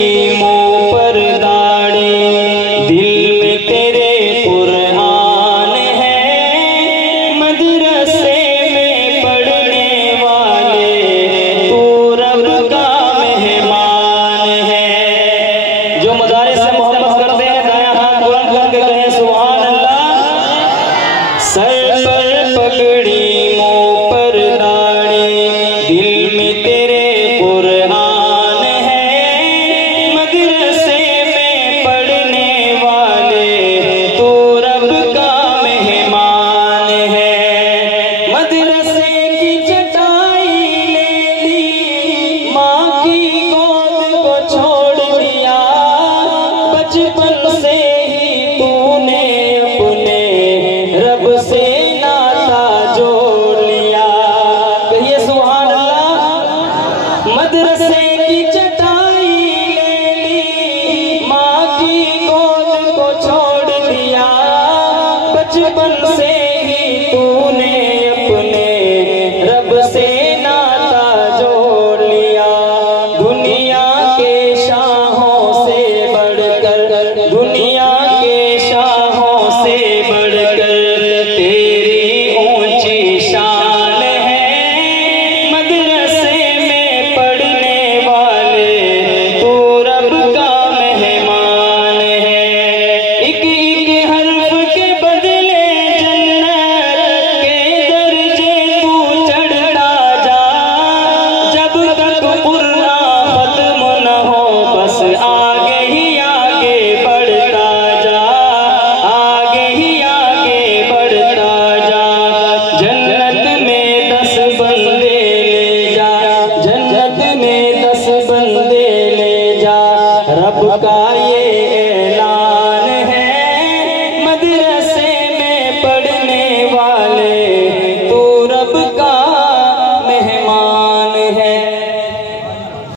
मुँह पर दाढ़ी, दिल में तेरे कुरान है, मदरसे में पढ़ने वाले तू रब का मेहमान है। जो मदारिस से मोहब्बत करते हैं दाया हाथ बुलंद करके कहें सुभान अल्लाह। सर पर पगड़ी मुँह पर दाढ़ी, दिल में तेरे कुरान बचपन से ही तूने अपने रब से नाता जोड़ लिया। कहिए सुभान अल्लाह। मदरसे की चटाई ले ली, माँ की गोद को छोड़ दिया, बचपन से ही तूने अपने रब से नाता जोड़ लिया। दुनिया के शाहों से दुनिया के शाहों से बढ़कर तेरी ऊंची शान है, मदरसे में पढ़ने वाले तू रब का मेहमान है। एक एक हर्फ के बदले जन्नत के दर्जे तू चढ़ता जा, जब तक कुरान खत्म न हो बस आगे ही रब का ये